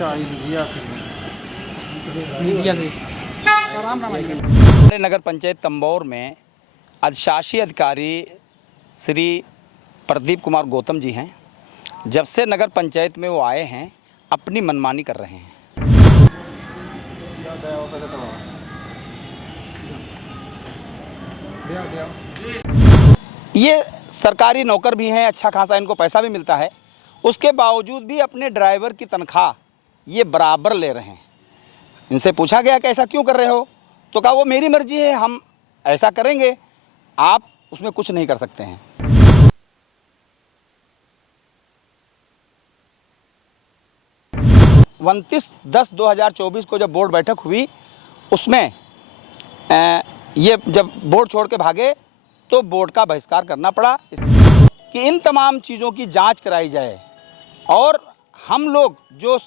अच्छा मीडिया से हमारे नगर पंचायत तंबौर में अधिशासी अधिकारी श्री प्रदीप कुमार गौतम जी हैं। जब से नगर पंचायत में वो आए हैं अपनी मनमानी कर रहे हैं। ये सरकारी नौकर भी हैं, अच्छा खासा इनको पैसा भी मिलता है, उसके बावजूद भी अपने ड्राइवर की तनख्वाह ये बराबर ले रहे हैं। इनसे पूछा गया कि ऐसा क्यों कर रहे हो, तो कहा वो मेरी मर्जी है, हम ऐसा करेंगे, आप उसमें कुछ नहीं कर सकते हैं। 29/10/2024 को जब बोर्ड बैठक हुई, उसमें ये जब बोर्ड छोड़ के भागे तो बोर्ड का बहिष्कार करना पड़ा कि इन तमाम चीज़ों की जांच कराई जाए और हम लोग जो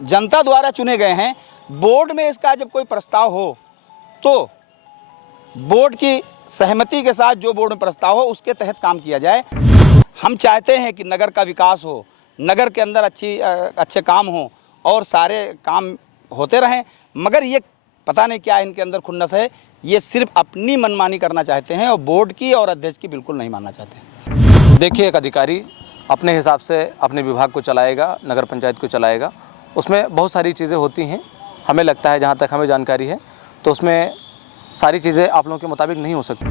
जनता द्वारा चुने गए हैं, बोर्ड में इसका जब कोई प्रस्ताव हो तो बोर्ड की सहमति के साथ जो बोर्ड में प्रस्ताव हो उसके तहत काम किया जाए। हम चाहते हैं कि नगर का विकास हो, नगर के अंदर अच्छे काम हो और सारे काम होते रहें, मगर ये पता नहीं क्या इनके अंदर खुन्नस है, ये सिर्फ अपनी मनमानी करना चाहते हैं और बोर्ड की और अध्यक्ष की बिल्कुल नहीं मानना चाहते। देखिए, एक अधिकारी अपने हिसाब से अपने विभाग को चलाएगा, नगर पंचायत को चलाएगा, उसमें बहुत सारी चीज़ें होती हैं। हमें लगता है, जहाँ तक हमें जानकारी है, तो उसमें सारी चीज़ें आप लोगों के मुताबिक नहीं हो सकती।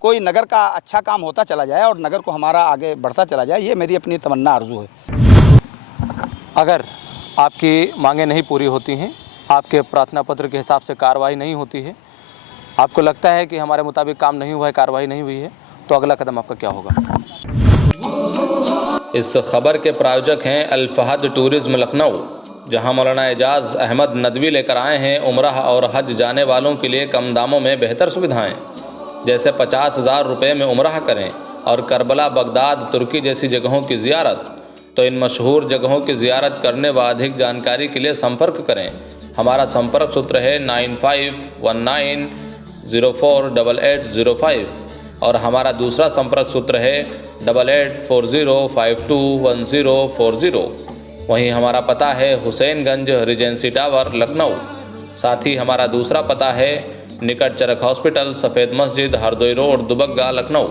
कोई नगर का अच्छा काम होता चला जाए और नगर को हमारा आगे बढ़ता चला जाए, ये मेरी अपनी तमन्ना आरजू है। अगर आपकी मांगें नहीं पूरी होती हैं, आपके प्रार्थना पत्र के हिसाब से कार्रवाई नहीं होती है, आपको लगता है कि हमारे मुताबिक काम नहीं हुआ है, कार्रवाई नहीं हुई है, तो अगला कदम आपका क्या होगा? इस खबर के प्रायोजक हैं अल फहद टूरिज्म लखनऊ, जहां मौलाना एजाज अहमद नदवी लेकर आए हैं उम्रह और हज जाने वालों के लिए कम दामों में बेहतर सुविधाएं, जैसे 50,000 रुपये में उम्रह करें और करबला, बगदाद, तुर्की जैसी जगहों की ziyarat। तो इन मशहूर जगहों की ज़ियारत करने व अधिक जानकारी के लिए संपर्क करें। हमारा संपर्क सूत्र है 9519048805 और हमारा दूसरा संपर्क सूत्र है 8840521040। वहीं हमारा पता है हुसैनगंज रिजेंसी टावर लखनऊ। साथ ही हमारा दूसरा पता है निकट चरक हॉस्पिटल, सफ़ेद मस्जिद, हरदोई रोड, दुबग्गा, लखनऊ।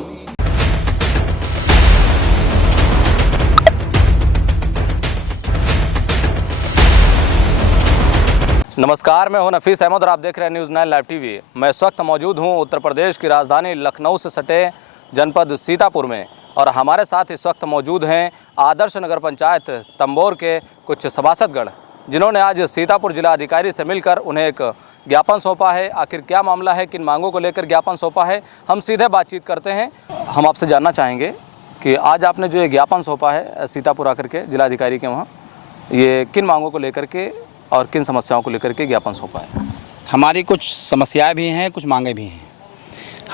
नमस्कार, मैं हूं नफीस अहमद और आप देख रहे हैं न्यूज़ 9 लाइव टीवी। मैं इस वक्त मौजूद हूं उत्तर प्रदेश की राजधानी लखनऊ से सटे जनपद सीतापुर में और हमारे साथ इस वक्त मौजूद हैं आदर्श नगर पंचायत तंबौर के कुछ सभासदगण, जिन्होंने आज सीतापुर जिला अधिकारी से मिलकर उन्हें एक ज्ञापन सौंपा है। आखिर क्या मामला है, किन मांगों को लेकर ज्ञापन सौंपा है, हम सीधे बातचीत करते हैं। हम आपसे जानना चाहेंगे कि आज आपने जो ये ज्ञापन सौंपा है सीतापुर आकर के जिलाधिकारी के वहाँ, ये किन मांगों को लेकर के और किन समस्याओं को लेकर के ज्ञापन सौंपा है? हमारी कुछ समस्याएं भी हैं, कुछ मांगे भी हैं।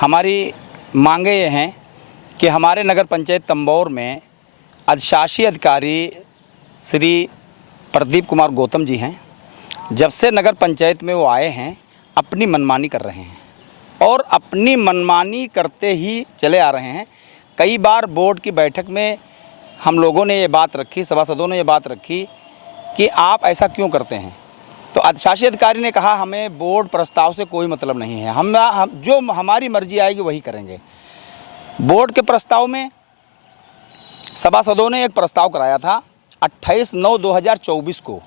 हमारी मांगे ये हैं कि हमारे नगर पंचायत तंबौर में अधिशासी अधिकारी श्री प्रदीप कुमार गौतम जी हैं। जब से नगर पंचायत में वो आए हैं अपनी मनमानी कर रहे हैं और अपनी मनमानी करते ही चले आ रहे हैं। कई बार बोर्ड की बैठक में हम लोगों ने ये बात रखी, सभासदों ने ये बात रखी कि आप ऐसा क्यों करते हैं, तो अधिशासी अधिकारी ने कहा हमें बोर्ड प्रस्ताव से कोई मतलब नहीं है, हम जो हमारी मर्जी आएगी वही करेंगे। बोर्ड के प्रस्ताव में सभासदों ने एक प्रस्ताव कराया था 28/9/2024 को।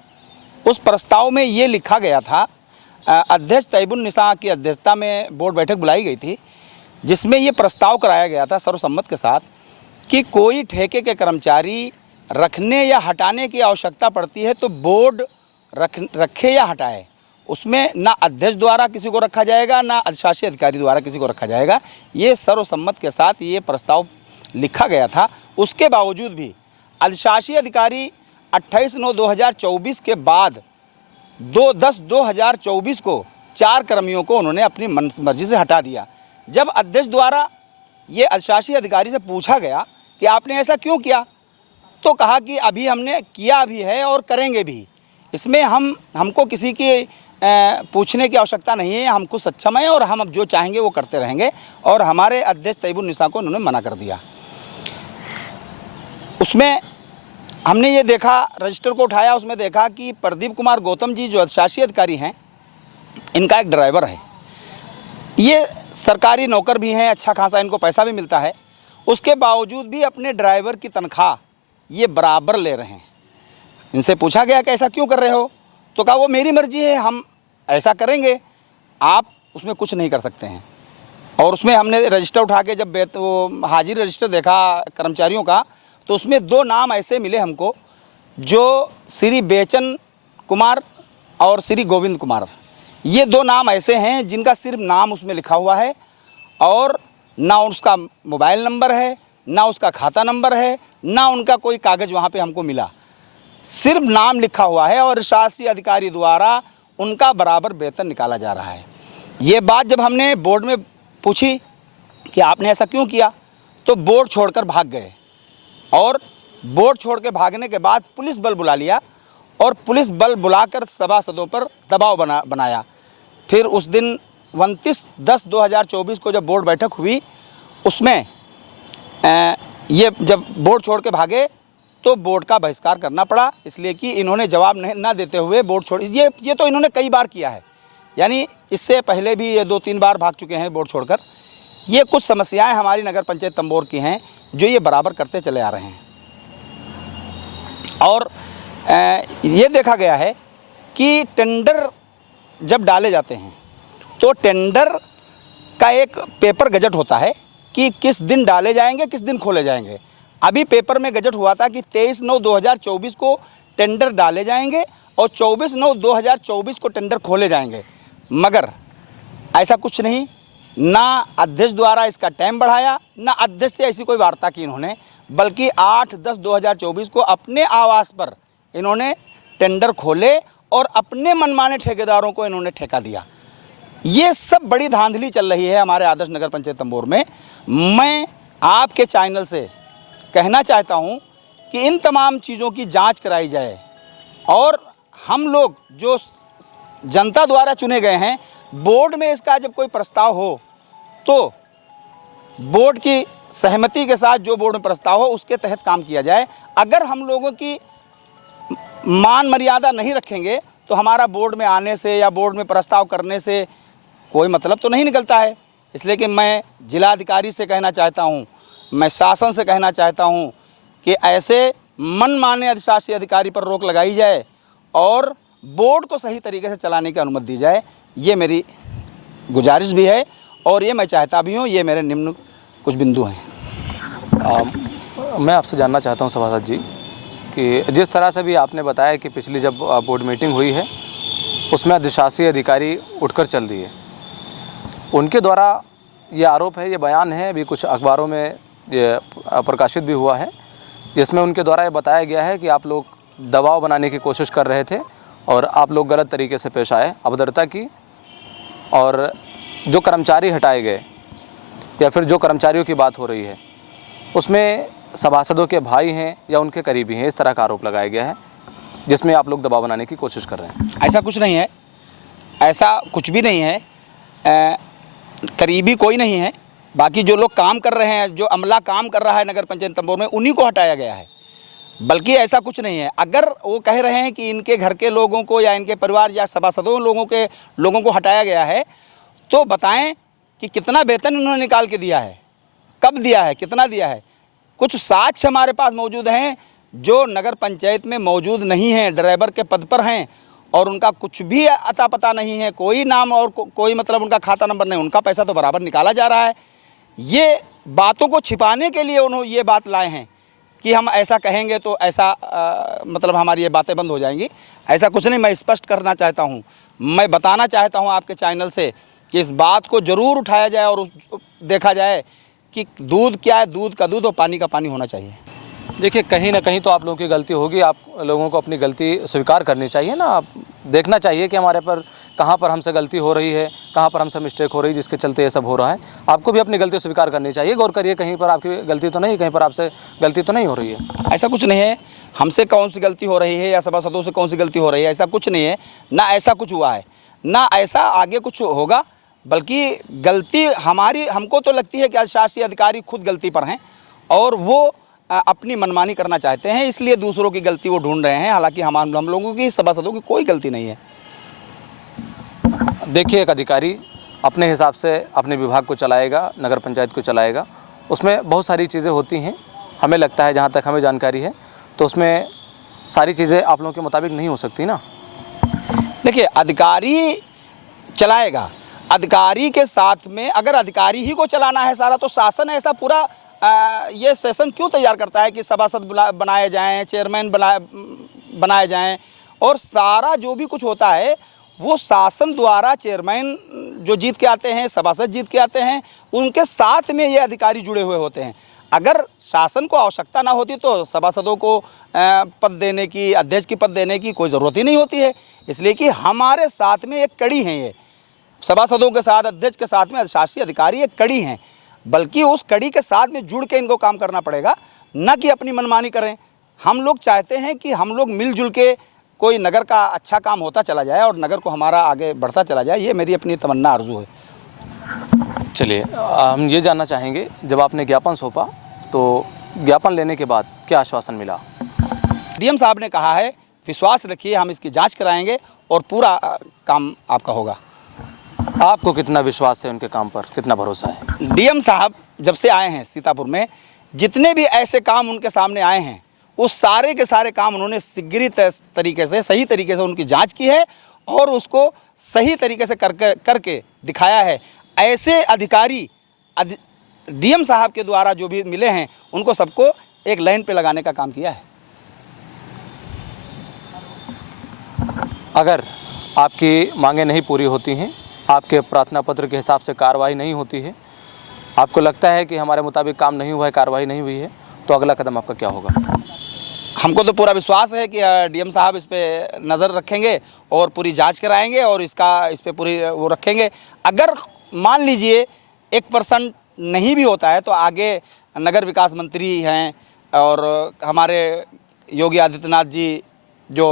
उस प्रस्ताव में ये लिखा गया था, अध्यक्ष तैयबुन निसा की अध्यक्षता में बोर्ड बैठक बुलाई गई थी, जिसमें ये प्रस्ताव कराया गया था सर्वसम्मत के साथ कि कोई ठेके के कर्मचारी रखने या हटाने की आवश्यकता पड़ती है तो बोर्ड रखे या हटाए, उसमें ना अध्यक्ष द्वारा किसी को रखा जाएगा, ना अधिशासी अधिकारी द्वारा किसी को रखा जाएगा। ये सर्वसम्मत के साथ ये प्रस्ताव लिखा गया था। उसके बावजूद भी अधिशासी अधिकारी 28/9/2024 के बाद 2/10/2024 को 4 कर्मियों को उन्होंने अपनी मर्जी से हटा दिया। जब अध्यक्ष द्वारा ये अधिशासी अधिकारी से पूछा गया कि आपने ऐसा क्यों किया, तो कहा कि अभी हमने किया भी है और करेंगे भी, इसमें हमको किसी की पूछने की आवश्यकता नहीं है, हम खुद सक्षम हैं और हम अब जो चाहेंगे वो करते रहेंगे। और हमारे अध्यक्ष तैयबुन निसा को उन्होंने मना कर दिया। उसमें हमने ये देखा, रजिस्टर को उठाया, उसमें देखा कि प्रदीप कुमार गौतम जी जो अधिशासी अधिकारी हैं, इनका एक ड्राइवर है। ये सरकारी नौकर भी हैं, अच्छा खासा इनको पैसा भी मिलता है, उसके बावजूद भी अपने ड्राइवर की तनख्वाह ये बराबर ले रहे हैं। इनसे पूछा गया कि ऐसा क्यों कर रहे हो, तो कहा वो मेरी मर्जी है, हम ऐसा करेंगे, आप उसमें कुछ नहीं कर सकते हैं। और उसमें हमने रजिस्टर उठा के जब वो हाजिर रजिस्टर देखा कर्मचारियों का, तो उसमें 2 नाम ऐसे मिले हमको, जो श्री बेचन कुमार और श्री गोविंद कुमार। ये 2 नाम ऐसे हैं जिनका सिर्फ नाम उसमें लिखा हुआ है, और ना उसका मोबाइल नंबर है, ना उसका खाता नंबर है, ना उनका कोई कागज़ वहाँ पे हमको मिला, सिर्फ नाम लिखा हुआ है, और शासी अधिकारी द्वारा उनका बराबर वेतन निकाला जा रहा है। ये बात जब हमने बोर्ड में पूछी कि आपने ऐसा क्यों किया, तो बोर्ड छोड़कर भाग गए, और बोर्ड छोड़ के भागने के बाद पुलिस बल बुला लिया, और पुलिस बल बुलाकर सभासदों पर दबाव बनाया। फिर उस दिन 29/10/2024 को जब बोर्ड बैठक हुई, उसमें ये जब बोर्ड छोड़ के भागे तो बोर्ड का बहिष्कार करना पड़ा, इसलिए कि इन्होंने जवाब ना देते हुए बोर्ड छोड़, ये तो इन्होंने कई बार किया है, यानी इससे पहले भी ये 2-3 बार भाग चुके हैं बोर्ड छोड़कर। ये कुछ समस्याएं हमारी नगर पंचायत तंबोर की हैं जो ये बराबर करते चले आ रहे हैं। और ये देखा गया है कि टेंडर जब डाले जाते हैं तो टेंडर का एक पेपर गजट होता है कि किस दिन डाले जाएंगे, किस दिन खोले जाएंगे। अभी पेपर में गजट हुआ था कि 23/9/2024 को टेंडर डाले जाएंगे और 24/9/2024 को टेंडर खोले जाएंगे, मगर ऐसा कुछ नहीं। ना अध्यक्ष द्वारा इसका टाइम बढ़ाया, ना अध्यक्ष से ऐसी कोई वार्ता की इन्होंने, बल्कि 8/10/2024 को अपने आवास पर इन्होंने टेंडर खोले और अपने मनमाने ठेकेदारों को इन्होंने ठेका दिया। ये सब बड़ी धांधली चल रही है हमारे आदर्श नगर पंचायत तंबोर में। मैं आपके चैनल से कहना चाहता हूं कि इन तमाम चीज़ों की जांच कराई जाए, और हम लोग जो जनता द्वारा चुने गए हैं, बोर्ड में इसका जब कोई प्रस्ताव हो तो बोर्ड की सहमति के साथ जो बोर्ड में प्रस्ताव हो उसके तहत काम किया जाए। अगर हम लोगों की मान मर्यादा नहीं रखेंगे तो हमारा बोर्ड में आने से या बोर्ड में प्रस्ताव करने से कोई मतलब तो नहीं निकलता है। इसलिए कि मैं जिलाधिकारी से कहना चाहता हूँ, मैं शासन से कहना चाहता हूँ कि ऐसे मनमाने अधिशासी अधिकारी पर रोक लगाई जाए और बोर्ड को सही तरीके से चलाने की अनुमति दी जाए। ये मेरी गुजारिश भी है और ये मैं चाहता भी हूँ। ये मेरे निम्न कुछ बिंदु हैं। मैं आपसे जानना चाहता हूँ सभासद जी कि जिस तरह से भी आपने बताया कि पिछली जब बोर्ड मीटिंग हुई है उसमें अधिशासी अधिकारी उठकर चल दिए, उनके द्वारा ये आरोप है, ये बयान है, अभी कुछ अखबारों में ये प्रकाशित भी हुआ है, जिसमें उनके द्वारा ये बताया गया है कि आप लोग दबाव बनाने की कोशिश कर रहे थे और आप लोग गलत तरीके से पेश आए, अभद्रता की, और जो कर्मचारी हटाए गए या फिर जो कर्मचारियों की बात हो रही है उसमें सभासदों के भाई हैं या उनके करीबी हैं, इस तरह का आरोप लगाया गया है जिसमें आप लोग दबाव बनाने की कोशिश कर रहे हैं। ऐसा कुछ नहीं है, ऐसा कुछ भी नहीं है। करीबी कोई नहीं है। बाकी जो लोग काम कर रहे हैं, जो अमला काम कर रहा है नगर पंचायत तंबोर में, उन्हीं को हटाया गया है, बल्कि ऐसा कुछ नहीं है। अगर वो कह रहे हैं कि इनके घर के लोगों को या इनके परिवार या सभासदों लोगों को हटाया गया है, तो बताएं कि कितना वेतन इन्होंने निकाल के दिया है, कब दिया है, कितना दिया है। कुछ साक्ष्य हमारे पास मौजूद हैं जो नगर पंचायत में मौजूद नहीं हैं, ड्राइवर के पद पर हैं और उनका कुछ भी अता पता नहीं है, कोई नाम और कोई मतलब उनका खाता नंबर नहीं, उनका पैसा तो बराबर निकाला जा रहा है। ये बातों को छिपाने के लिए उन्होंने ये बात लाए हैं कि हम ऐसा कहेंगे तो ऐसा मतलब हमारी ये बातें बंद हो जाएंगी। ऐसा कुछ नहीं। मैं स्पष्ट करना चाहता हूँ, मैं बताना चाहता हूँ आपके चैनल से कि इस बात को ज़रूर उठाया जाए और देखा जाए कि दूध क्या है, दूध का दूध और पानी का पानी होना चाहिए। देखिए, कहीं ना कहीं तो आप लोगों की गलती होगी, आप लोगों को अपनी गलती स्वीकार करनी चाहिए ना। आप देखना चाहिए कि हमारे पर कहाँ पर हमसे गलती हो रही है, कहाँ पर हमसे मिस्टेक हो रही है जिसके चलते ये सब हो रहा है। आपको भी अपनी गलती स्वीकार करनी चाहिए। गौर करिए, कहीं पर आपकी गलती तो नहीं, कहीं पर आपसे गलती तो नहीं हो रही है। ऐसा कुछ नहीं है। हमसे कौन सी गलती हो रही है या सभासदों से कौन सी गलती हो रही है, ऐसा कुछ नहीं है। ना ऐसा कुछ हुआ है, ना ऐसा आगे कुछ होगा, बल्कि गलती हमारी, हमको तो लगती है कि अधिशासी अधिकारी खुद गलती पर हैं और वो अपनी मनमानी करना चाहते हैं, इसलिए दूसरों की गलती वो ढूंढ रहे हैं। हालांकि हम लोगों की सभासदों की कोई गलती नहीं है। देखिए, एक अधिकारी अपने हिसाब से अपने विभाग को चलाएगा, नगर पंचायत को चलाएगा, उसमें बहुत सारी चीज़ें होती हैं। हमें लगता है, जहाँ तक हमें जानकारी है, तो उसमें सारी चीज़ें आप लोगों के मुताबिक नहीं हो सकती ना। देखिए, अधिकारी चलाएगा, अधिकारी के साथ में अगर अधिकारी ही को चलाना है सारा, तो शासन ऐसा पूरा ये सेशन क्यों तैयार करता है कि सभासद बनाए जाएं, चेयरमैन बनाए जाएं, और सारा जो भी कुछ होता है वो शासन द्वारा चेयरमैन जो जीत के आते हैं, सभासद जीत के आते हैं, उनके साथ में ये अधिकारी जुड़े हुए होते हैं। अगर शासन को आवश्यकता ना होती तो सभासदों को पद देने की, अध्यक्ष की पद देने की कोई ज़रूरत ही नहीं होती है। इसलिए कि हमारे साथ में एक कड़ी है, ये सभासदों के साथ, अध्यक्ष के साथ में अधिशासी अधिकारी एक कड़ी हैं, बल्कि उस कड़ी के साथ में जुड़ के इनको काम करना पड़ेगा, न कि अपनी मनमानी करें। हम लोग चाहते हैं कि हम लोग मिलजुल के कोई नगर का अच्छा काम होता चला जाए और नगर को हमारा आगे बढ़ता चला जाए। ये मेरी अपनी तमन्ना, आरजू है। चलिए, हम ये जानना चाहेंगे, जब आपने ज्ञापन सौंपा तो ज्ञापन लेने के बाद क्या आश्वासन मिला? डीएम साहब ने कहा है, विश्वास रखिए, हम इसकी जांच कराएंगे और पूरा काम आपका होगा। आपको कितना विश्वास है उनके काम पर, कितना भरोसा है? डीएम साहब जब से आए हैं सीतापुर में, जितने भी ऐसे काम उनके सामने आए हैं, उस सारे के सारे काम उन्होंने शीघ्र तरीके से, सही तरीके से उनकी जांच की है और उसको सही तरीके से करके दिखाया है। ऐसे अधिकारी डीएम साहब के द्वारा जो भी मिले हैं, उनको सबको एक लाइन पे लगाने का काम किया है। अगर आपकी मांगें नहीं पूरी होती हैं, आपके प्रार्थना पत्र के हिसाब से कार्रवाई नहीं होती है, आपको लगता है कि हमारे मुताबिक काम नहीं हुआ है, कार्रवाई नहीं हुई है, तो अगला कदम आपका क्या होगा? हमको तो पूरा विश्वास है कि डीएम साहब इस पे नज़र रखेंगे और पूरी जांच कराएंगे और इस पे पूरी वो रखेंगे। अगर मान लीजिए 1% नहीं भी होता है तो आगे नगर विकास मंत्री हैं और हमारे योगी आदित्यनाथ जी जो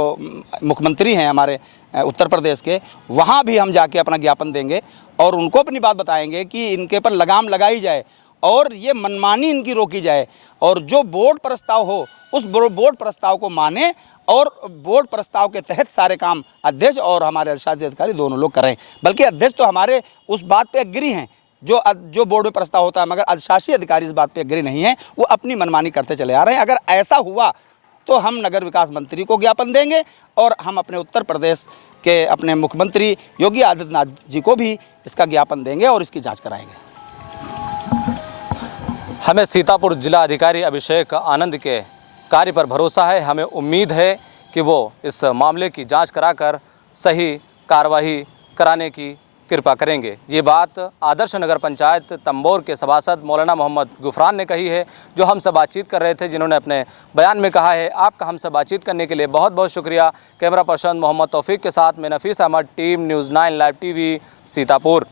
मुख्यमंत्री हैं हमारे उत्तर प्रदेश के, वहाँ भी हम जाके अपना ज्ञापन देंगे और उनको अपनी बात बताएंगे कि इनके पर लगाम लगाई जाए और ये मनमानी इनकी रोकी जाए और जो बोर्ड प्रस्ताव हो उस बोर्ड प्रस्ताव को माने और बोर्ड प्रस्ताव के तहत सारे काम अध्यक्ष और हमारे अधिशासी अधिकारी दोनों लोग करें। बल्कि अध्यक्ष तो हमारे उस बात पे एग्री हैं जो बोर्ड में प्रस्ताव होता है, मगर अधिशासी अधिकारी इस बात पे एग्री नहीं है, वो अपनी मनमानी करते चले आ रहे हैं। अगर ऐसा हुआ तो हम नगर विकास मंत्री को ज्ञापन देंगे और हम अपने उत्तर प्रदेश के अपने मुख्यमंत्री योगी आदित्यनाथ जी को भी इसका ज्ञापन देंगे और इसकी जांच कराएंगे। हमें सीतापुर जिला अधिकारी अभिषेक आनंद के कार्य पर भरोसा है। हमें उम्मीद है कि वो इस मामले की जांच कराकर सही कार्रवाई कराने की कृपा करेंगे। ये बात आदर्श नगर पंचायत तंबोर के सभासद मौलाना मोहम्मद गुफरान ने कही है, जो हमसे बातचीत कर रहे थे, जिन्होंने अपने बयान में कहा है। आपका हमसे बातचीत करने के लिए बहुत बहुत शुक्रिया। कैमरा पर्सन मोहम्मद तौफीक के साथ मैं Nafees Ahmad, team news 9 live TV, Sitapur.